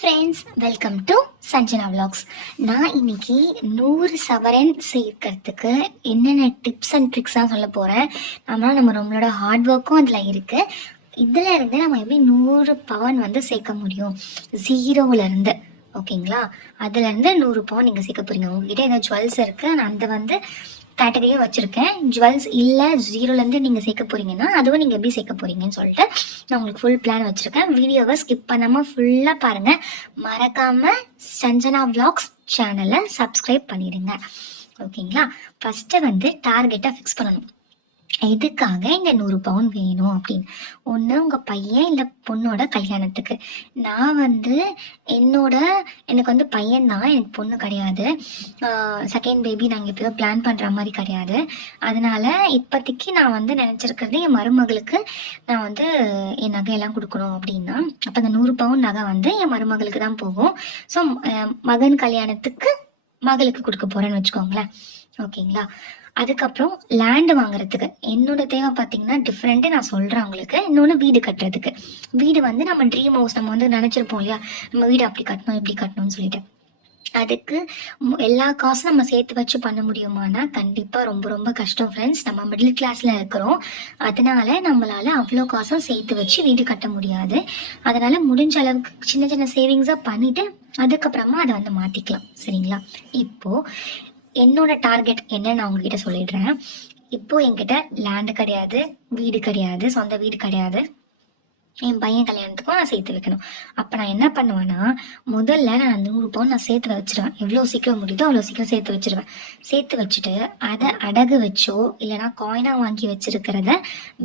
Friends, welcome to Sanjana vlogs. நான் இன்னைக்கு 100 சவரன் சேர்க்கறதுக்கு என்னென்ன டிப்ஸ் அண்ட் ட்ரிக்ஸாக சொல்ல போகிறேன். நம்மளோட ஹார்ட் ஒர்க்கும் அதில் இருக்குது. இதில் இருந்து நம்ம எப்படி 100 பவன் வந்து சேர்க்க முடியும் ஜீரோவிலேருந்து, ஓகேங்களா? அதுலேருந்து 100 பவுன் நீங்கள் சேர்க்க போகிறீங்க. உங்ககிட்ட ஏதாவது ஜுவல்ஸ் இருக்குது, நான் அந்த வந்து கேட்டகரியும் வச்சுருக்கேன். ஜுவல்ஸ் இல்லை, ஜீரோலேருந்து நீங்கள் சேர்க்க போகிறீங்கன்னா அதுவும் நீங்கள் எப்படி சேர்க்க போகிறீங்கன்னு சொல்லிட்டு நான் உங்களுக்கு ஃபுல் பிளான் வச்சுருக்கேன். வீடியோவை ஸ்கிப் பண்ணாமல் ஃபுல்லாக பாருங்கள். மறக்காமல் சஞ்சனா விலாக்ஸ் சேனலை சப்ஸ்கிரைப் பண்ணிவிடுங்க, ஓகேங்களா? ஃபஸ்ட்டு வந்து டார்கெட்டை ஃபிக்ஸ் பண்ணணும். எதுக்காக இந்த 100 பவுன் வேணும் அப்படின்னு. ஒன்று உங்கள் பையன் இல்லை பொண்ணோட கல்யாணத்துக்கு. நான் வந்து எனக்கு வந்து பையன்தான், எனக்கு பொண்ணு கிடையாது. செகண்ட் பேபி நாங்கள் இப்போ பிளான் பண்ணுற மாதிரி கிடையாது. அதனால இப்போதைக்கு நான் வந்து நினச்சிருக்கிறது, என் மருமகளுக்கு நான் வந்து என் நகையெல்லாம் கொடுக்கணும் அப்படின்னா, அப்போ அந்த 100 பவுன் நகை வந்து என் மருமகளுக்கு தான் போகும். ஸோ மகன் கல்யாணத்துக்கு மகளுக்கு கொடுக்க போகிறேன்னு வச்சுக்கோங்களேன், ஓகேங்களா? அதுக்கப்புறம் லேண்டு வாங்குறதுக்கு என்னோட தேவை பார்த்தீங்கன்னா டிஃப்ரெண்ட்டு, நான் சொல்கிறேன் உங்களுக்கு. இன்னொன்று வீடு கட்டுறதுக்கு. வீடு வந்து நம்ம ட்ரீம் ஹவுஸ் நம்ம வந்து நினச்சிருப்போம் இல்லையா, நம்ம வீடு அப்படி கட்டணும் இப்படி கட்டணும்னு சொல்லிட்டு. அதுக்கு எல்லா காசும் நம்ம சேர்த்து வச்சு பண்ண முடியுமானா கண்டிப்பாக ரொம்ப ரொம்ப கஷ்டம் ஃப்ரெண்ட்ஸ். நம்ம மிடில் கிளாஸில் இருக்கிறோம், அதனால நம்மளால் அவ்வளோ காசும் சேர்த்து வச்சு வீடு கட்ட முடியாது. அதனால் முடிஞ்ச அளவுக்கு சின்ன சின்ன சேவிங்ஸாக பண்ணிவிட்டு அதுக்கப்புறமா அதை வந்து மாற்றிக்கலாம், சரிங்களா? இப்போது என்னோட டார்கெட் என்ன நான் உங்ககிட்ட சொல்லிடுறேன். இப்போது என்கிட்ட லேண்டு கிடையாது, வீடு கிடையாது, சொந்த வீடு கிடையாது. என் பையன் கல்யாணத்துக்கும் நான் சேர்த்து வைக்கணும். அப்போ நான் என்ன பண்ணுவேன்னா, முதல்ல நான் 100 பவுன் நான் சேர்த்து வச்சிருவேன். எவ்வளோ சீக்கிரம் முடியுதோ அவ்வளோ சீக்கிரம் சேர்த்து வச்சிருவேன். சேர்த்து வச்சுட்டு அதை அடகு வச்சோ இல்லைனா காயினாக வாங்கி வச்சிருக்கிறத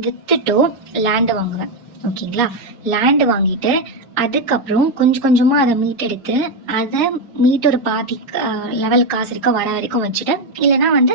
விற்றுட்டோ லேண்டு வாங்குவேன், ஓகேங்களா? லேண்டு வாங்கிட்டு அதுக்கப்புறம் கொஞ்சம் கொஞ்சமாக அதை மீட்டெடுத்து அதை ஒரு பாதி லெவல் காசு இருக்க வர வரைக்கும் வச்சுட்டு, இல்லைனா வந்து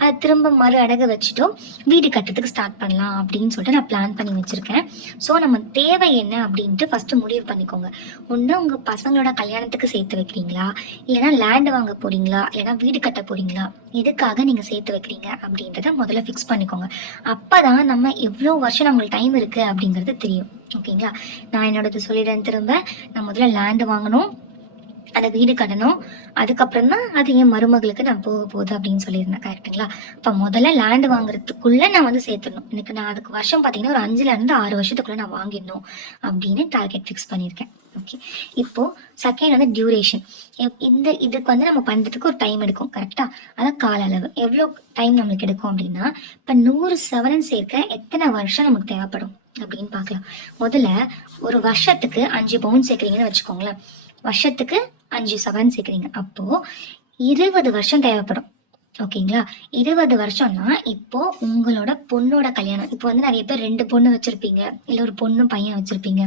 அதை திரும்ப மறு அடகு வச்சுட்டோ வீடு கட்டுறதுக்கு ஸ்டார்ட் பண்ணலாம் அப்படின்னு சொல்லிட்டு நான் பிளான் பண்ணி வச்சுருக்கேன். ஸோ நம்ம தேவை என்ன அப்படின்ட்டு ஃபஸ்ட்டு முடிவு பண்ணிக்கோங்க. ஒன்று உங்கள் பசங்களோட கல்யாணத்துக்கு சேர்த்து வைக்கிறீங்களா, இல்லைனா லேண்டு வாங்க போகிறீங்களா, இல்லைனா வீடு கட்ட போகிறீங்களா, எதுக்காக நீங்கள் சேர்த்து வைக்கிறீங்க அப்படின்றத முதல்ல ஃபிக்ஸ் பண்ணிக்கோங்க. அப்போ தான் நம்ம எவ்வளோ வருஷம் நம்மளுக்கு டைம் இருக்குது அப்படிங்கிறது தெரியும், ஓகேங்களா? நான் என்னோடது சொல்லிடுறேன் திரும்ப. நான் முதல்ல லேண்டு வாங்கணும், அதை வீடு கட்டணும், அதுக்கப்புறம் தான் அது என் மருமகளுக்கு நான் போக போகுது அப்படின்னு சொல்லியிருந்தேன், கரெக்டுங்களா? இப்போ முதல்ல லேண்டு வாங்குறதுக்குள்ளே நான் வந்து சேர்த்துடணும். எனக்கு நான் அதுக்கு வருஷம் பார்த்தீங்கன்னா ஒரு 5லேருந்து 6 வருஷத்துக்குள்ளே நான் வாங்கிடணும் அப்படின்னு டார்கெட் ஃபிக்ஸ் பண்ணியிருக்கேன், ஓகே? இப்போது செகண்ட் வந்து டியூரேஷன். இதுக்கு வந்து நம்ம பண்ணுறதுக்கு ஒரு டைம் எடுக்கும், கரெக்டாக? அதான் கால அளவு. எவ்வளோ டைம் நம்மளுக்கு எடுக்கும் அப்படின்னா, இப்போ 100 சவரன் சேர்க்க எத்தனை வருஷம் நமக்கு தேவைப்படும் அப்படின்னு பார்க்கலாம். முதல்ல ஒரு வருஷத்துக்கு 5 பவுன் சேர்க்குறீங்கன்னு வச்சுக்கோங்களேன். வருஷத்துக்கு 5 சவரன் சேர்க்குறீங்க, அப்போது 20 வருஷம் தேவைப்படும், ஓகேங்களா? 20 வருஷம்னா இப்போ உங்களோட பொண்ணோட கல்யாணம். இப்போ வந்து நிறைய பேர் 2 பொண்ணு வச்சுருப்பீங்க, இல்லை ஒரு பொண்ணு பையன் வச்சுருப்பீங்க.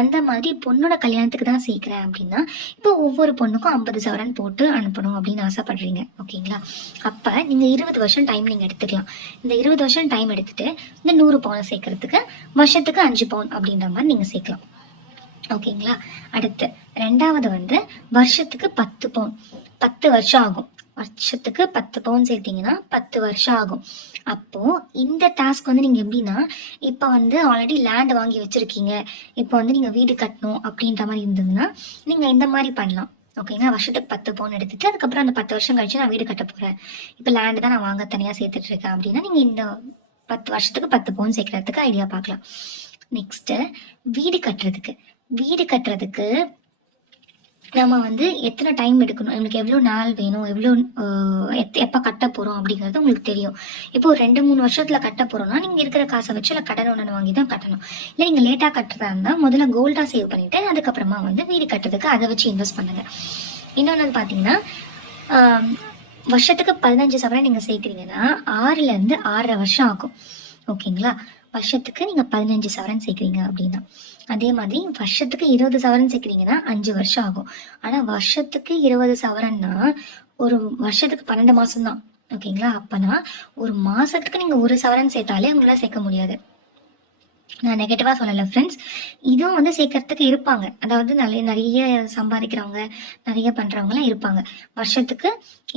அந்த மாதிரி பொண்ணோட கல்யாணத்துக்கு தான் சேர்க்குறேன் அப்படின்னா இப்போ ஒவ்வொரு பொண்ணுக்கும் 50 சவரன் போட்டு அனுப்பணும் அப்படின்னு ஆசைப்படுறீங்க, ஓகேங்களா? அப்போ நீங்கள் 20 வருஷம் டைம் நீங்கள் எடுத்துக்கலாம். இந்த 20 வருஷம் டைம் எடுத்துகிட்டு இந்த 100 பவுனை சேர்க்கறதுக்கு வருஷத்துக்கு 5 பவுன் அப்படின்ற மாதிரி நீங்கள் சேர்க்கலாம், ஓகேங்களா? அடுத்து ரெண்டாவது வந்து வருஷத்துக்கு 10 பவுன். 10 வருஷம் ஆகும். வருஷத்துக்கு 10 பவுன் சேர்த்தீங்கன்னா 10 வருஷம் ஆகும். அப்போது இந்த டாஸ்க் வந்து நீங்கள் எப்படின்னா, இப்போ வந்து ஆல்ரெடி லேண்ட் வாங்கி வச்சுருக்கீங்க, இப்போ வந்து நீங்கள் வீடு கட்டணும் அப்படின்ற மாதிரி இருந்ததுன்னா நீங்கள் இந்த மாதிரி பண்ணலாம், ஓகேங்களா? வருஷத்துக்கு 10 பவுன் எடுத்துகிட்டு அதுக்கப்புறம் அந்த 10 வருஷம் கழிச்சு நான் வீடு கட்ட போகிறேன், இப்போ லேண்டு தான் நான் வாங்க தனியாக சேர்த்துட்டு இருக்கேன் அப்படின்னா நீங்கள் இந்த 10 வருஷத்துக்கு 10 பவுன் சேர்க்கறதுக்கு ஐடியா பார்க்கலாம். நெக்ஸ்ட்டு வீடு கட்டுறதுக்கு நம்ம வந்து எத்தனை டைம் எடுக்கணும், நம்மளுக்கு எவ்வளோ நாள் வேணும், எவ்வளோ எப்போ கட்ட போகிறோம் அப்படிங்கிறது உங்களுக்கு தெரியும். இப்போ ஒரு 2-3 வருஷத்தில் கட்ட போகிறோம்னா நீங்கள் இருக்கிற காசை வச்சு இல்லை கடன் ஒன்று வாங்கி தான் கட்டணும். இல்லை நீங்கள் லேட்டாக கட்டுறதா இருந்தால் முதல்ல கோல்டாக சேவ் பண்ணிவிட்டு அதுக்கப்புறமா வந்து வீடு கட்டுறதுக்கு அதை வச்சு இன்வெஸ்ட் பண்ணுங்கள். இன்னொன்று பார்த்தீங்கன்னா, வருஷத்துக்கு 15 சவரன் நீங்கள் சேர்க்குறீங்கன்னா 6லேருந்து 6.5 வருஷம் ஆகும், ஓகேங்களா? வருஷத்துக்கு நீங்கள் 15 சவரன் சேர்க்குறீங்க அப்படின்னா. அதே மாதிரி வருஷத்துக்கு 20 சவரன் சேர்க்குறீங்கன்னா 5 வருஷம் ஆகும். ஆனால் வருஷத்துக்கு 20 சவரன்னா ஒரு வருஷத்துக்கு 12 மாதம் தான், ஓகேங்களா? அப்போனா ஒரு மாதத்துக்கு நீங்கள் 1 சவரன் சேர்த்தாலே உங்களால் சேர்க்க முடியாது. நான் நெகட்டிவாக சொல்லலை ஃப்ரெண்ட்ஸ், இதுவும் வந்து சேர்க்கறதுக்கு இருப்பாங்க. அதாவது நிறைய சம்பாதிக்கிறவங்க, நிறைய பண்ணுறவங்களாம் இருப்பாங்க. வருஷத்துக்கு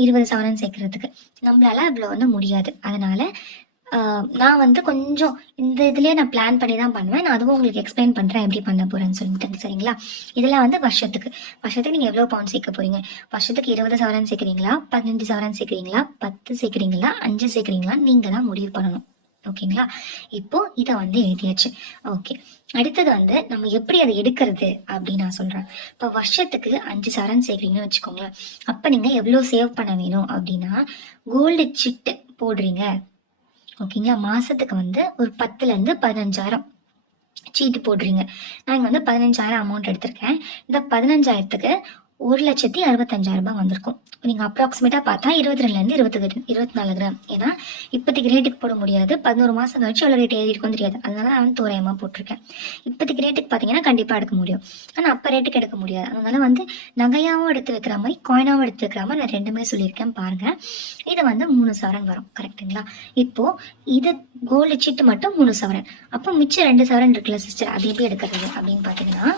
20 சவரன் சேர்க்கறதுக்கு நம்மளால அவ்வளோ வந்து முடியாது. அதனால் நான் வந்து கொஞ்சம் இந்த இதுலேயே நான் பிளான் பண்ணி தான் பண்ணுவேன். நான் அதுவும் உங்களுக்கு எக்ஸ்பிளைன் பண்ணுறேன் எப்படி பண்ண போகிறேன்னு சொல்லிட்டு, சரிங்களா? இதில் வந்து வருஷத்துக்கு நீங்கள் எவ்வளோ பவுன் சேர்க்க போகிறீங்க? வருஷத்துக்கு 20 சவரன் சேர்க்குறீங்களா, 15 சவரன் சேர்க்குறீங்களா, 10 சேர்க்குறீங்களா, 5 சேர்க்குறீங்களா, நீங்கள் தான் முடிவு பண்ணணும். ஓகேங்களா? இப்போ இதை வந்து எழுதியாச்சு. ஓகே, அடுத்தது வந்து நம்ம எப்படி அதை எடுக்கிறது அப்படின்னு நான் சொல்கிறேன். இப்போ வருஷத்துக்கு 5 சவரன் சேர்க்குறீங்கன்னு வச்சுக்கோங்களேன். அப்போ நீங்கள் எவ்வளோ சேவ் பண்ண வேணும் அப்படின்னா, கோல்டு சிட்டு போடுறீங்க. ஓகேங்களா? மாதத்துக்கு வந்து ஒரு 10,000 15,000 சீட்டு போடுறீங்க. நான் இங்கே வந்து 15,000 அமௌண்ட் எடுத்திருக்கேன். இந்த 15,000த்துக்கு 1,65,000 வந்திருக்கும். நீங்கள் அப்ராக்சிமேட்டாக பார்த்தா 22லேருந்து 24 கிராம். ஏன்னா இப்போதைக்கு ரேட்டுக்கு போட முடியாது. 11 மாதம் கழிச்சு எவ்வளோ ரேட் ஏறி இருக்கும் தெரியாது. அதனால நான் வந்து தோராயமாக போட்டிருக்கேன். இப்போதைக்கு ரேட்டுக்கு பார்த்தீங்கன்னா கண்டிப்பாக எடுக்க முடியும். ஆனால் அப்போ ரேட்டுக்கு எடுக்க முடியாது. அதனால வந்து நகையாகவும் எடுத்து வைக்கிற மாதிரி, காயினாகவும் எடுத்து வைக்கிற மாதிரி நான் ரெண்டுமே சொல்லியிருக்கேன் பாருங்கள். இது வந்து 3 சவரன் வரும். கரெக்டுங்களா? இப்போது இது கோல்டு சீட்டு மட்டும் 3 சவரன். அப்போ மிச்சம் 2 சவரன் இருக்குல்ல சிஸ்டர், அது எப்படி எடுக்கிறது அப்படின்னு பார்த்தீங்கன்னா,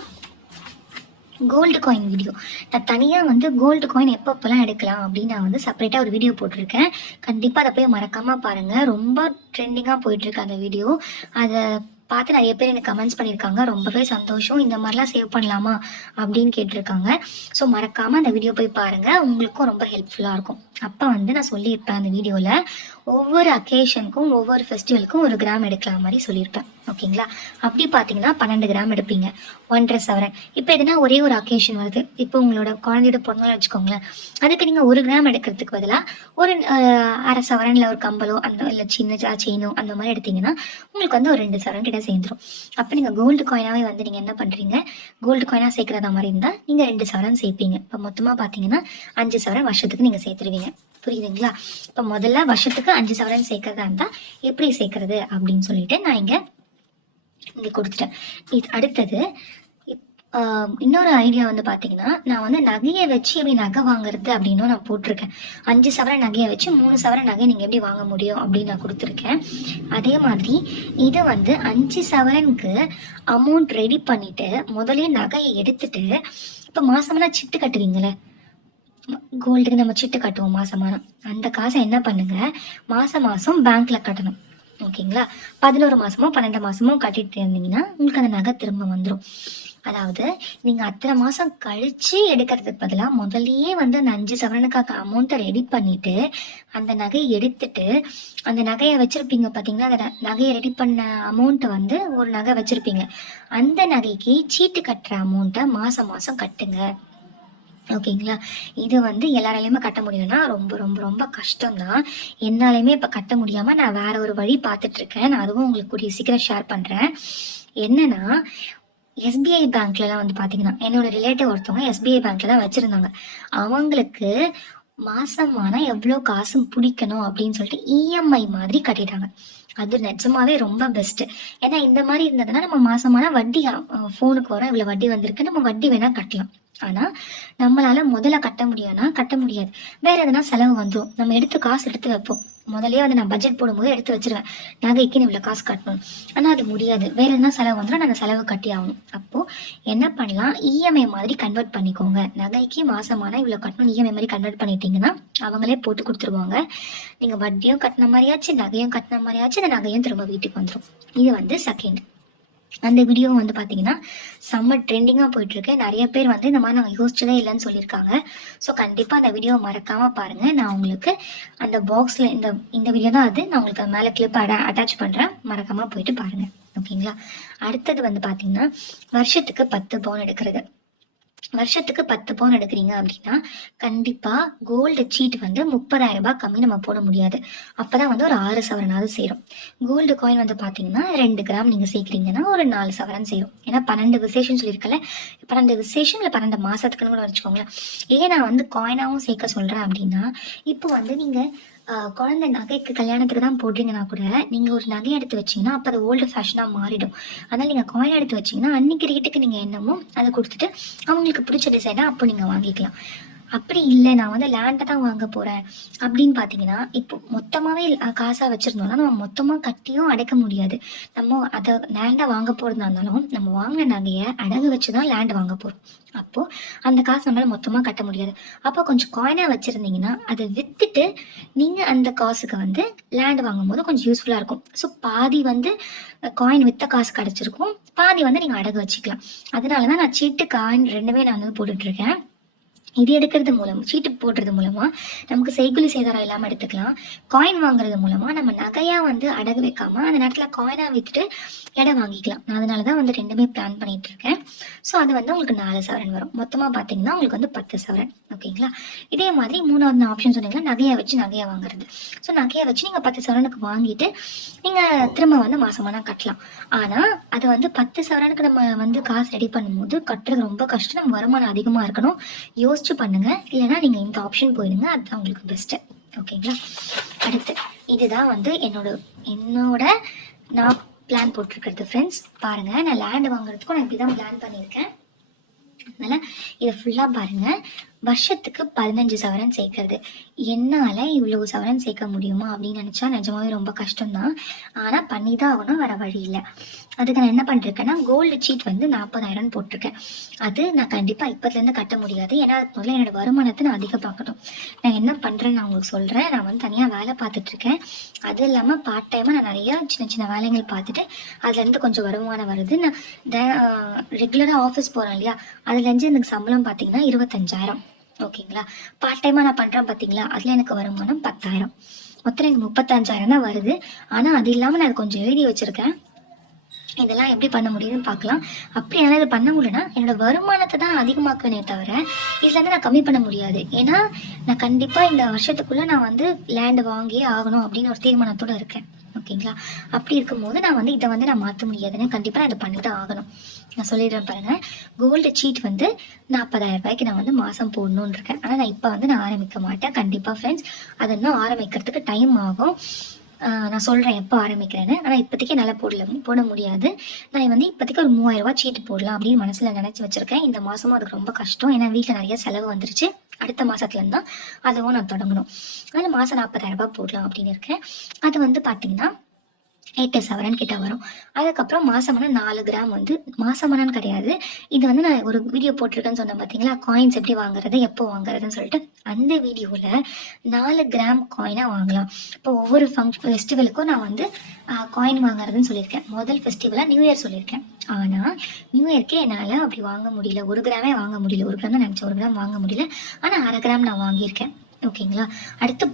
கோல்டு காயின் வீடியோ நான் தனியாக வந்து கோல்டு காயின் எப்பப்பெல்லாம் எடுக்கலாம் அப்படின்னு நான் வந்து செப்பரேட்டாக ஒரு வீடியோ போட்டிருக்கேன். கண்டிப்பாக அதை போய் மறக்காமல் பாருங்கள். ரொம்ப ட்ரெண்டிங்காக போயிட்டுருக்கு அந்த வீடியோ. அதை பார்த்து நிறைய பேர் எனக்கு கமெண்ட்ஸ் பண்ணியிருக்காங்க. ரொம்பவே சந்தோஷம். இந்த மாதிரிலாம் சேவ் பண்ணலாமா அப்படின்னு கேட்டிருக்காங்க. ஸோ மறக்காமல் அந்த வீடியோ போய் பாருங்கள். உங்களுக்கும் ரொம்ப ஹெல்ப்ஃபுல்லாக இருக்கும். அப்போ வந்து நான் சொல்லியிருப்பேன் அந்த வீடியோவில், ஒவ்வொரு அக்கேஷனுக்கும் ஒவ்வொரு ஃபெஸ்டிவலுக்கும் 1 கிராம் எடுக்கிற மாதிரி சொல்லியிருப்பேன். ஓகேங்களா? அப்படி பார்த்தீங்கன்னா 12 கிராம் எடுப்பீங்க, 1.5 சவரன். இப்போ எதுனா ஒரே ஒரு அக்கேஷன் வருது, இப்போ உங்களோட குழந்தையோட பொண்ணு வச்சுக்கோங்களேன், அதுக்கு நீங்கள் 1 கிராம் எடுக்கிறதுக்கு பதிலாக ஒரு 1/2 சவரனில் ஒரு கம்பலோ அந்த இல்லை சின்ன செயினோ அந்த மாதிரி எடுத்தீங்கன்னா உங்களுக்கு வந்து ஒரு 2 சவரன் கிட்ட சேர்ந்துடும். அப்போ நீங்கள் கோல்டு காயினாகவே வந்து நீங்கள் என்ன பண்ணுறீங்க, கோல்டு காயினாக சேர்க்குறதா மாதிரி இருந்தால் நீங்கள் 2 சவரன் சேர்ப்பீங்க. இப்போ மொத்தமாக பார்த்தீங்கன்னா 5 சவரன் வருஷத்துக்கு நீங்கள் சேர்த்துருவீங்க. புரியுதுங்களா? இப்போ முதல்ல வருஷத்துக்கு 5 சவரன் சேர்க்கறதா இருந்தால் எப்படி சேர்க்கறது அப்படின்னு சொல்லிட்டு நான் இங்கே கொடுத்துட்டேன். இது அடுத்தது இன்னொரு ஐடியா வந்து பார்த்தீங்கன்னா, நான் வந்து நகையை வச்சு எப்படி நகை வாங்குறது அப்படின்னு நான் போட்டிருக்கேன். 5 சவரன் நகையை வச்சு 3 சவரன் நகை நீங்கள் எப்படி வாங்க முடியும் அப்படின்னு நான் கொடுத்துருக்கேன். அதே மாதிரி இது வந்து 5 சவரனுக்கு அமௌண்ட் ரெடி பண்ணிட்டு முதலே நகையை எடுத்துட்டு, இப்போ மாசம்னா சிட்டு கட்டுவீங்களே, கோல்டுக்கு நம்ம சிட்டு கட்டுவோம் மாசமான, அந்த காசை என்ன பண்ணுங்க, மாசம் பேங்க்ல கட்டணும். ஓகேங்களா? 11 மாசமோ 12 மாசமோ கட்டிட்டு இருந்தீங்கன்னா உங்களுக்கு அந்த நகை திரும்ப வந்துடும். அதாவது நீங்கள் அத்தனை மாதம் கழித்து எடுக்கிறதுக்கு பதிலாக முதல்லையே வந்து அந்த 5 சவரனுக்காக அமௌண்ட்டை ரெடி பண்ணிவிட்டு அந்த நகையை எடுத்துட்டு, அந்த நகையை வச்சுருப்பீங்க பார்த்தீங்கன்னா, அந்த நகையை ரெடி பண்ண அமௌண்ட்டை வந்து ஒரு நகை வச்சுருப்பீங்க, அந்த நகைக்கு சீட்டு கட்டுற அமௌண்ட்டை மாதம் கட்டுங்க. ஓகேங்களா? இது வந்து எல்லாராலையுமே கட்ட முடியும்னா ரொம்ப ரொம்ப ரொம்ப கஷ்டம்தான். என்னாலையுமே இப்போ கட்ட முடியாமல் நான் வேற ஒரு வழி பார்த்துட்ருக்கேன். நான் அதுவும் உங்களுக்கு கூடிய சீக்கிரம் ஷேர் பண்ணுறேன். என்னன்னா, எஸ்பிஐ பேங்க்லலாம் வந்து பார்த்தீங்கன்னா, என்னோட ரிலேட்டிவ் ஒருத்தவங்க எஸ்பிஐ பேங்க்ல தான் வச்சுருந்தாங்க. அவங்களுக்கு மாசமான எவ்வளோ காசு பிடிக்கணும் அப்படின்னு சொல்லிட்டு இஎம்ஐ மாதிரி கட்டிட்டாங்க. அது நிஜமாவே ரொம்ப பெஸ்ட்டு. ஏன்னா இந்த மாதிரி இருந்ததுன்னா நம்ம மாசமான வட்டி ஃபோனுக்கு வரும், இவ்வளோ வட்டி வந்திருக்கு, நம்ம வட்டி வேணால் கட்டலாம். ஆனால் நம்மளால் முதல்ல கட்ட முடியும்னா கட்ட முடியாது. வேறு எதனா செலவு வந்துடும். நம்ம காசு எடுத்து வைப்போம். முதலே வந்து நான் பட்ஜெட் போடும்போது எடுத்து வச்சிருவேன், நகைக்குன்னு இவ்வளோ காசு கட்டணும். ஆனால் அது முடியாது. வேறு எதனா செலவு வந்துடும், நான் செலவு கட்டி ஆகணும். அப்போது என்ன பண்ணலாம், இஎம்ஐ மாதிரி கன்வெர்ட் பண்ணிக்கோங்க. நகைக்கு மாசமான இவ்வளோ கட்டணும் இஎம்ஐ மாதிரி கன்வெர்ட் பண்ணிட்டீங்கன்னா அவங்களே போட்டு கொடுத்துருவாங்க. நீங்கள் வட்டியும் கட்டின மாதிரியாச்சு, நகையும் கட்டின மாதிரியாச்சு, அந்த நகையும் திரும்ப வீட்டுக்கு வந்துடும். இது வந்து செகண்ட். அந்த வீடியோ வந்து பார்த்தீங்கன்னா செம்ம ட்ரெண்டிங்காக போயிட்டுருக்கு. நிறைய பேர் வந்து இந்த மாதிரி நாங்கள் யோசிச்சதே இல்லைன்னு சொல்லியிருக்காங்க. ஸோ கண்டிப்பாக அந்த வீடியோவை மறக்காமல் பாருங்கள். நான் உங்களுக்கு அந்த பாக்ஸில் இந்த வீடியோ தான் அது, நான் உங்களுக்கு மேலே கிளிப் அட்டாச் பண்ணுறேன். மறக்காமல் போயிட்டு பாருங்கள். ஓகேங்களா? அடுத்தது வந்து பார்த்தீங்கன்னா, வருஷத்துக்கு 10 பவுன் எடுக்கிறது. வருஷத்துக்கு 10 பவுன் எடுக்கிறீங்க அப்படின்னா கண்டிப்பாக கோல்டு சீட் வந்து 30,000 ரூபாய் கம்மி நம்ம போட முடியாது. அப்போ தான் வந்து ஒரு 6 சவரனாவது சேரும். கோல்டு காயின் வந்து பார்த்தீங்கன்னா 2 கிராம் நீங்கள் சேர்க்குறீங்கன்னா ஒரு 4 சவரன் சேரும். ஏன்னா 12 விசேஷம் சொல்லியிருக்கல, 12 விசேஷம் இல்லை 12 மாதத்துக்குன்னு கூட வச்சுக்கோங்களேன். ஏன் நான் வந்து காயினாகவும் சேர்க்க சொல்கிறேன் அப்படின்னா, இப்போ வந்து நீங்கள் குழந்தை நகைக்கு கல்யாணத்துக்கு தான் போடுறீங்கன்னா கூட நீங்கள் ஒரு நகை எடுத்து வச்சிங்கன்னா அப்போ அது ஓல்டு ஃபேஷனாக மாறிடும். அதனால் நீங்கள் காயின் எடுத்து வச்சிங்கன்னா அன்றைக்கி ரேட்டுக்கு நீங்கள் என்னமோ அதை கொடுத்துட்டு அவங்களுக்கு பிடிச்ச டிசைனாக அப்போ நீங்கள் வாங்கிக்கலாம். அப்படி இல்லை, நான் வந்து லேண்டை தான் வாங்க போகிறேன் அப்படின்னு பார்த்தீங்கன்னா, இப்போ மொத்தமாகவே காசாக வச்சுருந்தோம்னா நம்ம மொத்தமாக கட்டியும் அடைக்க முடியாது. நம்ம அதை லேண்டை வாங்க போகிறதா இருந்தாலும் நம்ம வாங்கின நகையை அடகு வச்சு தான் லேண்ட் வாங்க போகிறோம். அப்போது அந்த காசு நம்மளால் மொத்தமாக கட்ட முடியாது. அப்போ கொஞ்சம் காயினாக வச்சுருந்தீங்கன்னா அதை விற்றுட்டு நீங்கள் அந்த காசுக்கு வந்து லேண்ட் வாங்கும்போது கொஞ்சம் யூஸ்ஃபுல்லாக இருக்கும். ஸோ பாதி வந்து காயின் விற்ற காசு கிடச்சிருக்கும், பாதி வந்து நீங்கள் அடகு வச்சுக்கலாம். அதனால தான் நான் சீட்டு காயின் ரெண்டுமே நான் வந்து போட்டுட்ருக்கேன். இது எடுக்கிறது மூலம், சீட்டு போடுறது மூலமாக நமக்கு செய்குலி சேதாரம் இல்லாமல் எடுத்துக்கலாம். காயின் வாங்குறது மூலமாக நம்ம நகையாக வந்து அடகு வைக்காமல் அந்த நேரத்தில் காயினாக விற்றுட்டு இடம் வாங்கிக்கலாம். நான் அதனால தான் வந்து ரெண்டுமே பிளான் பண்ணிகிட்ருக்கேன். ஸோ அது வந்து உங்களுக்கு 4 சவரன் வரும். மொத்தமாக பார்த்தீங்கன்னா உங்களுக்கு வந்து 10 சவரன். ஓகேங்களா? இதே மாதிரி 3வது ஆப்ஷன் சொன்னீங்கன்னா நகையை வச்சு நகையாக வாங்குறது. ஸோ நகையை வச்சு நீங்கள் 10 சவரனுக்கு வாங்கிட்டு நீங்கள் திரும்ப வந்து மாதமாக கட்டலாம். ஆனால் அதை வந்து 10 சவரனுக்கு நம்ம வந்து காசு ரெடி பண்ணும்போது கட்டுறது ரொம்ப கஷ்டம். நம்ம வருமானம் அதிகமாக இருக்கணும். யோசிச்சு பண்ணுங்க. இல்லைன்னா நீங்கள் இந்த ஆப்ஷன் போயிடுங்க, அதுதான் உங்களுக்கு பெஸ்ட்டு. ஓகேங்களா? அடுத்து இதுதான் வந்து என்னோட நான் பிளான் போட்டிருக்கிறது ஃப்ரெண்ட்ஸ். பாருங்கள், நான் லேண்ட் வாங்குறதுக்கும் நான் இப்படி தான் பிளான் பண்ணியிருக்கேன். அதனால் இதை ஃபுல்லாக பாருங்கள். வருஷத்துக்கு 15 சவரன் சேர்க்கறது. என்னால் இவ்வளோ சவரன் சேர்க்க முடியுமா அப்படின்னு நினச்சா நிஜமாவே ரொம்ப கஷ்டம்தான். ஆனால் பண்ணி தான் ஆகணும், வர வழி இல்லை. அதுக்கு நான் என்ன பண்ணிருக்கேன்னா கோல்டு சீட் வந்து 40,000 போட்டிருக்கேன். அது நான் கண்டிப்பாக இப்போதுலேருந்து கட்ட முடியாது. ஏன்னா அதுக்கு முதல்ல என்னோடய வருமானத்தை நான் அதிகம் பார்க்கட்டும். நான் என்ன பண்ணுறேன்னு நான் உங்களுக்கு சொல்கிறேன். நான் வந்து தனியாக வேலை பார்த்துட்ருக்கேன். அது இல்லாமல் பார்ட் டைமாக நான் நிறையா சின்ன சின்ன வேலைகள் பார்த்துட்டு அதுலேருந்து கொஞ்சம் வருமானம் வருது. நான் ரெகுலராக ஆஃபீஸ் போகிறேன் இல்லையா, அதுலேருந்து எனக்கு சம்பளம் பார்த்தீங்கன்னா 25,000. ஓகேங்களா? பார்ட் டைமாக நான் பண்ணுறேன் பார்த்தீங்களா, அதில் எனக்கு வருமானம் 10,000. மொத்தம் எனக்கு 35,000 தான் வருது. ஆனால் அது இல்லாமல் நான் கொஞ்சம் எழுதி வச்சுருக்கேன். இதெல்லாம் எப்படி பண்ண முடியுதுன்னு பார்க்கலாம். அப்படி என்னால் இது பண்ண முடியலன்னா என்னோட வருமானத்தை தான் அதிகமாக்குவேனே தவிர இதுலேருந்து நான் கம்மி பண்ண முடியாது. ஏன்னா நான் கண்டிப்பாக இந்த வருஷத்துக்குள்ளே நான் வந்து லேண்டு வாங்கியே ஆகணும் அப்படின்னு ஒரு தீர்மானத்தோடு இருக்கேன். ஓகேங்களா? அப்படி இருக்கும்போது நான் வந்து இதை வந்து நான் மாற்ற முடியாதுன்னு கண்டிப்பாக நான் இதை பண்ணி தான் ஆகணும். நான் சொல்லிடுறேன் பாருங்கள். கோல்டு சீட் வந்து 40,000 ரூபாய்க்கு நான் வந்து மாதம் போடணுன்னு இருக்கேன். ஆனால் நான் இப்போ வந்து நான் ஆரம்பிக்க மாட்டேன் கண்டிப்பாக ஃப்ரெண்ட்ஸ். அது இன்னும் ஆரம்பிக்கிறதுக்கு டைம் ஆகும். நான் சொல்கிறேன் எப்போ ஆரம்பிக்கிறேன்னு. ஆனால் இப்போதைக்கு என்னால் போட முடியாது. நான் வந்து இப்போதைக்கு ஒரு 3,000 ரூபா சீட்டு போடலாம் அப்படின்னு மனசில் நினச்சி வச்சுருக்கேன். இந்த மாதமும் அதுக்கு ரொம்ப கஷ்டம். ஏன்னா வீட்டில் நிறைய செலவு வந்துருச்சு. அடுத்த மாதத்துலேருந்து தான் அதுவும் நான் தொடங்கணும். அதனால் மாதம் 40,000 ரூபா போடலாம் அப்படின்னு இருக்கேன். அது வந்து பார்த்திங்கன்னா 8 சவரன் கிட்ட வரும். அதுக்கப்புறம் மாசமான 4 கிராம் வந்து மாசமானான்னு கிடையாது. இது வந்து நான் ஒரு வீடியோ போட்டிருக்கேன்னு சொன்னேன் பார்த்தீங்களா, காயின்ஸ் எப்படி வாங்குறது எப்போ வாங்குறதுன்னு சொல்லிட்டு. அந்த வீடியோவில் 4 கிராம் காயினாக வாங்கலாம். இப்போ ஒவ்வொரு ஃபெஸ்டிவலுக்கும் நான் வந்து காயின் வாங்குறதுன்னு சொல்லியிருக்கேன். முதல் ஃபெஸ்டிவலாக நியூ இயர் சொல்லியிருக்கேன். ஆனால் நியூ இயர்க்கே என்னால் அப்படி வாங்க முடியல. 1 கிராமே வாங்க முடியல. 1 கிராம் தான் நினச்சேன், 1 கிராம் வாங்க முடியல. ஆனால் 1/2 கிராம் நான் வாங்கியிருக்கேன். ஓகேங்களா? அடுத்து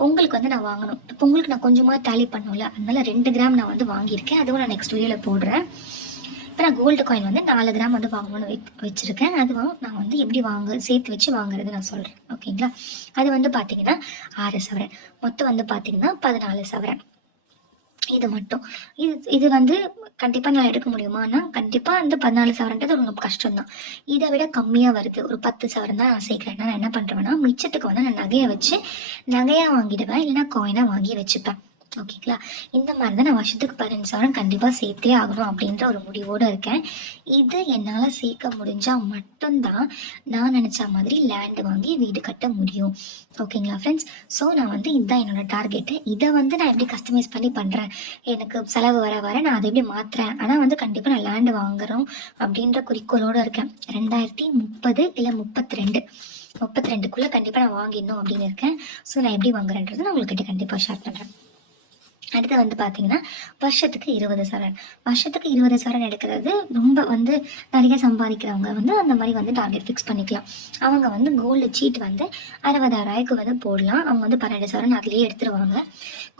பொங்கலுக்கு வந்து நான் வாங்கணும். பொங்கலுக்கு நான் கொஞ்சமாக டேலி பண்ணணும்ல, அதனால 2 கிராம் நான் வந்து வாங்கியிருக்கேன். அதுவும் நான் நெக்ஸ்ட் வீடியோவில் போடுறேன். இப்போ நான் கோல்டு காயின் வந்து 4 கிராம் வந்து வாங்கணும்னு வச்சுருக்கேன். அதுவும் நான் வந்து எப்படி சேர்த்து வச்சு வாங்குறது நான் சொல்கிறேன். ஓகேங்களா? அது வந்து பார்த்தீங்கன்னா 6 சவரன். மொத்தம் வந்து பார்த்தீங்கன்னா 14 சவரன். இது மட்டும் இது வந்து கண்டிப்பாக நான் எடுக்க முடியுமானா கண்டிப்பாக வந்து 14 சவரன்றது ரொம்ப கஷ்டம்தான். இதை விட கம்மியாக வருது. ஒரு 10 சவரன் தான் நான் சேர்க்குறேன். நான் என்ன பண்ணுறேன்னா மிச்சத்துக்கு வந்து நான் நகையாக வாங்கிடுவேன், இல்லைன்னா காயினாக வாங்கி வச்சுப்பேன். ஓகேங்களா? இந்த மாதிரி தான் நான் வருஷத்துக்கு 15 சவரன் கண்டிப்பாக சேர்த்தே ஆகணும் அப்படின்ற ஒரு முடிவோடு இருக்கேன். இது என்னால் சேர்க்க முடிஞ்சால் மட்டும்தான் நான் நினச்ச மாதிரி லேண்டு வாங்கி வீடு கட்ட முடியும். ஓகேங்களா ஃப்ரெண்ட்ஸ்? ஸோ நான் வந்து இதுதான் என்னோடய டார்கெட்டு. இதை வந்து நான் எப்படி கஸ்டமைஸ் பண்ணி பண்ணுறேன், எனக்கு செலவு வர நான் அதை எப்படி மாற்றுறேன். ஆனால் வந்து கண்டிப்பாக நான் லேண்டு வாங்குறோம் அப்படின்ற குறிக்கோளோடு இருக்கேன். 2030 இல்லை 32க்குள்ளே கண்டிப்பாக நான் வாங்கிடணும் அப்படின்னு இருக்கேன். ஸோ நான் எப்படி வாங்குறேன்றது நான் உங்கள்கிட்ட கண்டிப்பாக ஷேர் பண்ணுறேன். அடுத்து வந்து பார்த்தீங்கன்னா வருஷத்துக்கு 20 சவரன். வருஷத்துக்கு 20 சவரன் எடுக்கிறது ரொம்ப வந்து நிறைய சம்பாதிக்கிறவங்க வந்து அந்த மாதிரி வந்து டார்கெட் ஃபிக்ஸ் பண்ணிக்கலாம். அவங்க வந்து கோல்டு சீட் வந்து 60,000 வந்து போடலாம். அவங்க வந்து 12 சவரன் அதுலேயே எடுத்துருவாங்க.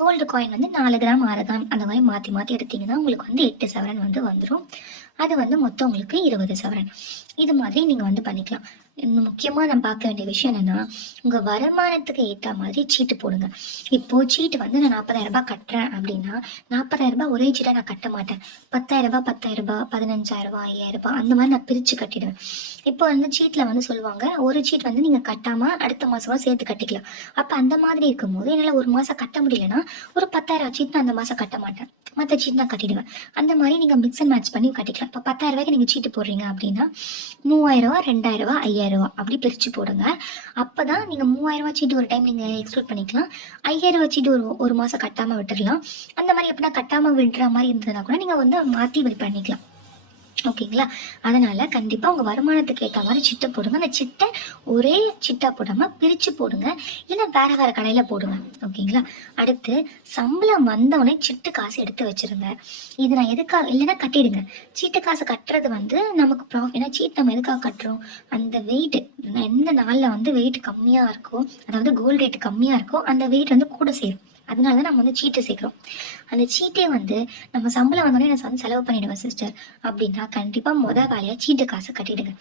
கோல்டு காயின் வந்து 4 கிராம் 6 கிராம் அந்த மாதிரி மாற்றி எடுத்திங்கன்னா உங்களுக்கு வந்து 8 சவரன் வந்து வந்துடும். அது வந்து மொத்தம் உங்களுக்கு 20 சவரன். இது மாதிரி நீங்கள் வந்து பண்ணிக்கலாம். இன்னும் முக்கியமாக நான் பார்க்க வேண்டிய விஷயம் என்னென்னா, உங்கள் வருமானத்துக்கு ஏற்ற மாதிரி சீட்டு போடுங்க. இப்போது சீட்டு வந்து நான் 40,000 ரூபாய் கட்டுறேன் அப்படின்னா 40,000 ரூபாய் ஒரே சீட்டாக நான் கட்ட மாட்டேன். 10,000 ரூபாய் 10,000 ரூபாய் 15,000 ரூபாய் 5,000 ரூபாய் அந்த மாதிரி நான் பிரித்து கட்டிடுவேன். இப்போ வந்து சீட்டில் வந்து சொல்லுவாங்க, ஒரு சீட் வந்து நீங்கள் கட்டாமல் அடுத்த மாதமாக சேர்த்து கட்டிக்கலாம். அப்போ அந்த மாதிரி இருக்கும்போது என்னால் ஒரு மாதம் கட்ட முடியலன்னா ஒரு 10,000 சீட் நான் அந்த மாதம் கட்ட மாட்டேன், மற்ற சீட் நான் கட்டிடுவேன். அந்த மாதிரி நீங்கள் மிக்ஸ் அண்ட் மேட்ச் பண்ணி கட்டிக்கலாம். இப்போ 10,000 ரூபாய்க்கு நீங்கள் சீட்டு போடுறீங்க அப்படின்னா ரூ. 3000 ரூ. 2000 ரூ. அப்படி பிரித்து போடுங்க. அப்போ தான் நீங்கள் ரூ. 3000 சீட்டு ஒரு டைம் நீங்கள் எக்ஸ்க்ளூட் பண்ணிக்கலாம். ரூ. 5000 சீட்டு ஒரு மாதம் கட்டாமல் விட்டுடலாம். அந்த மாதிரி எப்படின்னா கட்டாமல் விடுற மாதிரி இருந்ததுன்னா கூட நீங்கள் வந்து மாற்றி இப்படி பண்ணிக்கலாம். ஓகேங்களா? அதனால் கண்டிப்பாக உங்கள் வருமானத்துக்கு ஏற்ற மாதிரி சிட்டை போடுங்க. அந்த சிட்டை ஒரே சிட்டா போடாமல் பிரித்து போடுங்க, இல்லைன்னா வேறு வேறு கடையில் போடுங்க. ஓகேங்களா? அடுத்து சம்பளம் வந்தவுடனே சிட்டு காசு எடுத்து வச்சுருங்க. இது நான் எதுக்காக இல்லைன்னா கட்டிடுங்க. சீட்டு காசு கட்டுறது வந்து நமக்கு ப்ராஃபிட். ஏன்னா சீட் நம்ம எதுக்காக கட்டுறோம்? அந்த வெயிட் எந்த நாளில் வந்து வெயிட் கம்மியாக இருக்கோ, அதாவது கோல்டு ரேட் கம்மியாக இருக்கோ அந்த வெயிட் வந்து கூட சேரும். அதனால தான் நம்ம வந்து சீட்டு சேர்க்குறோம். அந்த சீட்டே வந்து நம்ம சம்பளம் வந்தோடனே நான் வந்து செலவு பண்ணிவிடுவேன் சிஸ்டர் அப்படின்னா கண்டிப்பாக வேலையாக சீட்டு காசை கட்டிடுங்க.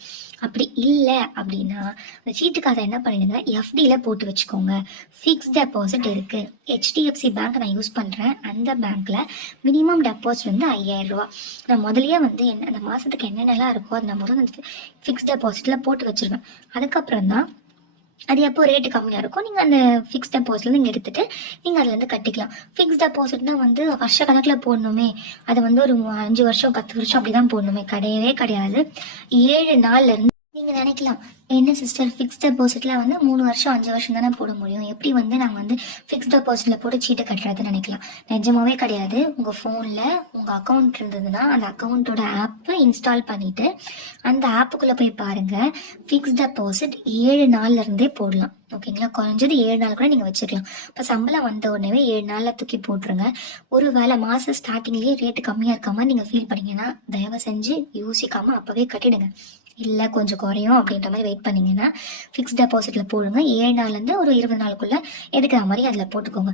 அப்படி இல்லை அப்படின்னா அந்த சீட்டு காசை என்ன பண்ணிடுங்க, எஃப்டியில் போட்டு வச்சுக்கோங்க. ஃபிக்ஸ்ட் டெபாசிட் இருக்குது. HDFC பேங்க் நான் யூஸ் பண்ணுறேன். அந்த பேங்க்கில் மினிமம் டெபாசிட் வந்து 5000 ரூபா. நான் முதலியே வந்து அந்த மாதத்துக்கு என்னென்னலாம் இருக்கோ அது நான் முதல்ல அந்த ஃபிக்ஸ்ட் டெபாசிட்டில் போட்டு வச்சுருவேன். அதுக்கப்புறம் தான் அது எப்போ ரேட்டு கம்மியாக இருக்கும் நீங்கள் அந்த ஃபிக்ஸ் டெபாசிட்லேருந்து நீங்கள் எடுத்துகிட்டு நீங்கள் அதுலேருந்து கட்டிக்கலாம். ஃபிக்ஸ் டெபாசிட்னா வந்து வருஷ கணக்கில் போடணுமே, அது வந்து ஒரு 5 வருஷம் 10 வருஷம் அப்படி தான் போடணுமே, கிடையவே கிடையாது. 7 நாள்லேருந்து நீங்கள் நினைக்கலாம், என்ன சிஸ்டர் ஃபிக்ஸ் டெபாசிட்டில் வந்து 3 வருஷம் 5 வருஷம் தானே போட முடியும், எப்படி வந்து நாங்கள் வந்து ஃபிக்ஸ் டெபாசிட்டில் போட்டு சீட்டை கட்டுறதுன்னு நினைக்கலாம். நிஜமாவே கிடையாது. உங்கள் ஃபோனில் உங்கள் அக்கௌண்ட் இருந்ததுன்னா அந்த அக்கௌண்ட்டோட ஆப்பை இன்ஸ்டால் பண்ணிவிட்டு அந்த ஆப்புக்குள்ளே போய் பாருங்கள். ஃபிக்ஸ் டெபாசிட் 7 நாள்லேருந்தே போடலாம். ஓகேங்களா? குறைஞ்சது 7 நாள் கூட நீங்கள் வச்சுக்கலாம். இப்போ சம்பளம் வந்த உடனே 7 நாளில் தூக்கி போட்டுருங்க. ஒரு வேளை மாதம் ஸ்டார்டிங்லேயே ரேட்டு கம்மியாக இருக்காமல் நீங்கள் ஃபீல் பண்ணிங்கன்னா தயவு செஞ்சு யோசிக்காமல் அப்போவே கட்டிடுங்க. இல்லை கொஞ்சம் குறையும் அப்படின்ற மாதிரி வெயிட் பண்ணிங்கன்னா ஃபிக்ஸ் டெபாசிட்டில் போடுங்க. 7 நாள்லேருந்து ஒரு 20 நாளுக்குள்ளே எடுக்கிற மாதிரி அதில் போட்டுக்கோங்க.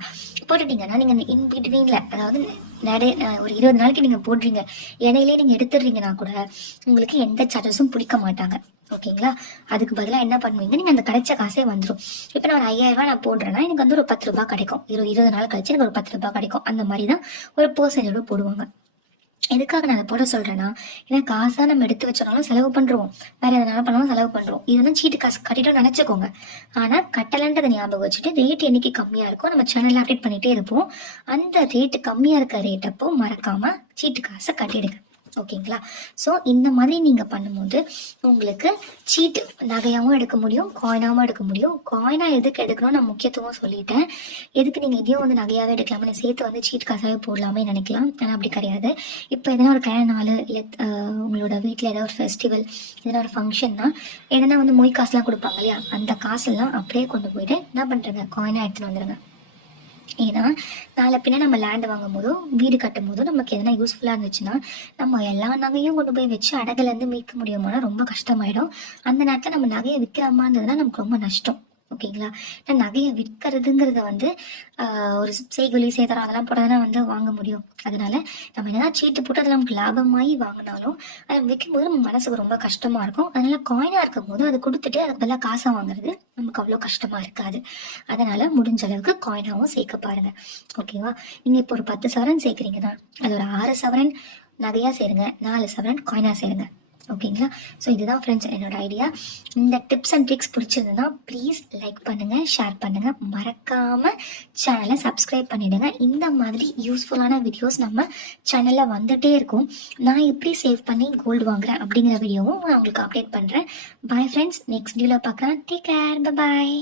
போட்டுட்டிங்கன்னா நீங்கள் இன் பிட்வீனில், அதாவது ஒரு 20 நாளைக்கு நீங்கள் போடுறீங்க, இடையிலே நீங்கள் எடுத்துடுறீங்கன்னா கூட உங்களுக்கு எந்த சார்ஜஸும் பிடிக்க மாட்டாங்க. ஓகேங்களா? அதுக்கு பதிலாக என்ன பண்ணுவீங்க, நீங்கள் அந்த கிடைச்ச காசே வந்துடும். இப்போ நான் ஒரு 5000 ரூபா நான் போடுறேன்னா எனக்கு வந்து ஒரு 10 ரூபா கிடைக்கும். 20 நாள் கழிச்சு எனக்கு ஒரு 10 ரூபா கிடைக்கும். அந்த மாதிரி தான் ஒரு பர்சன்டேஜோட போடுவாங்க. எதுக்காக நான் அதை போட சொல்கிறேன்னா, ஏன்னா காசாக நம்ம எடுத்து வச்சோனாலும் செலவு பண்ணுறோம், வேறு எதனால பண்ணாலும் செலவு பண்ணுறோம். இதெல்லாம் சீட்டு காசு கட்டிட்டோம் நினச்சிக்கோங்க. ஆனால் கட்டலைன்றதை ஞாபகம் வச்சுட்டு ரேட் என்னைக்கு கம்மியாக இருக்கும் நம்ம சேனலில் அப்டேட் பண்ணிகிட்டே இருப்போம். அந்த ரேட்டு கம்மியாக இருக்க ரேட்டப்போ மறக்காமல் சீட்டு காசை கட்டிடுங்க. ஓகேங்களா? ஸோ இந்த மாதிரி நீங்கள் பண்ணும்போது உங்களுக்கு சீட்டு நகையாகவும் எடுக்க முடியும், காயினாகவும் எடுக்க முடியும். காயினாக எதுக்கு எடுக்கணும் நான் முக்கியத்துவம் சொல்லிட்டேன். எதுக்கு நீங்கள் இதையும் வந்து நகையாகவே எடுக்கலாமா, நீங்கள் சேர்த்து வந்து சீட் காசாகவே போடலாமே நினைக்கலாம். ஆனால் அப்படி கிடையாது. இப்போ எதனா ஒரு கல்யாண நாள், இல்லை உங்களோட வீட்டில் ஏதாவது ஒரு ஃபெஸ்டிவல், எதனா ஒரு ஃபங்க்ஷன்னா எதனா வந்து மொய் காசுலாம் கொடுப்பாங்க இல்லையா, அந்த காசெல்லாம் அப்படியே கொண்டு போயிட்டு என்ன பண்ணுறேங்க, காயினாக எடுத்துகிட்டு வந்துடுங்க. ஏன்னா நாளை பின்ன நம்ம லேண்ட் வாங்கும் போதோ வீடு கட்டும் போதோ நமக்கு எதனா யூஸ்ஃபுல்லாக இருந்துச்சுன்னா நம்ம எல்லா நகையும் கொண்டு போய் வச்சு அடகுலேருந்து மீட்க முடியுமானா ரொம்ப கஷ்டமாயிடும். அந்த நேரத்தில் நம்ம நகையை விற்கிறாமா இருந்ததுன்னா நமக்கு ரொம்ப நஷ்டம். ஓகேங்களா? நான் நகையை விற்கிறதுங்கிறத வந்து ஒரு செய்குலி சேதாரம் அதெல்லாம் போட்டதானே வந்து வாங்க முடியும். அதனால நம்ம என்னதான் சீட்டு போட்டு அதில் நமக்கு லாபமாகி வாங்கினாலும் அதை விற்கும் போது நம்ம மனசுக்கு ரொம்ப கஷ்டமாக இருக்கும். அதனால காயினாக இருக்கும் போது அதை கொடுத்துட்டு அதுக்கு பதிலாக காசாக வாங்குறது நமக்கு அவ்வளோ கஷ்டமாக இருக்காது. அதனால முடிஞ்ச அளவுக்கு காயினாகவும் சேர்க்க பாருங்க. ஓகேவா? நீங்கள் இப்போ ஒரு 10 சவரன் சேர்க்குறீங்கன்னா அது ஒரு 6 சவரன் நகையாக சேருங்க, 4 சவரன் காயினாக சேருங்க. ஓகேங்களா? ஸோ இதுதான் ஃப்ரெண்ட்ஸ் என்னோட ஐடியா. இந்த டிப்ஸ் அண்ட் ட்ரிக்ஸ் பிடிச்சிருந்ததுன்னா ப்ளீஸ் லைக் பண்ணுங்கள், ஷேர் பண்ணுங்கள், மறக்காமல் சேனலை சப்ஸ்கிரைப் பண்ணிவிடுங்க. இந்த மாதிரி யூஸ்ஃபுல்லான வீடியோஸ் நம்ம சேனலில் வந்துகிட்டே இருக்கும். நான் எப்படி சேவ் பண்ணி கோல்டு வாங்குறேன் அப்படிங்கிற வீடியோவும் நான் உங்களுக்கு அப்டேட் பண்ணுறேன். பாய் ஃப்ரெண்ட்ஸ், நெக்ஸ்ட் வீடியோவில் பார்க்குறேன். டேக் கேர், பாய்.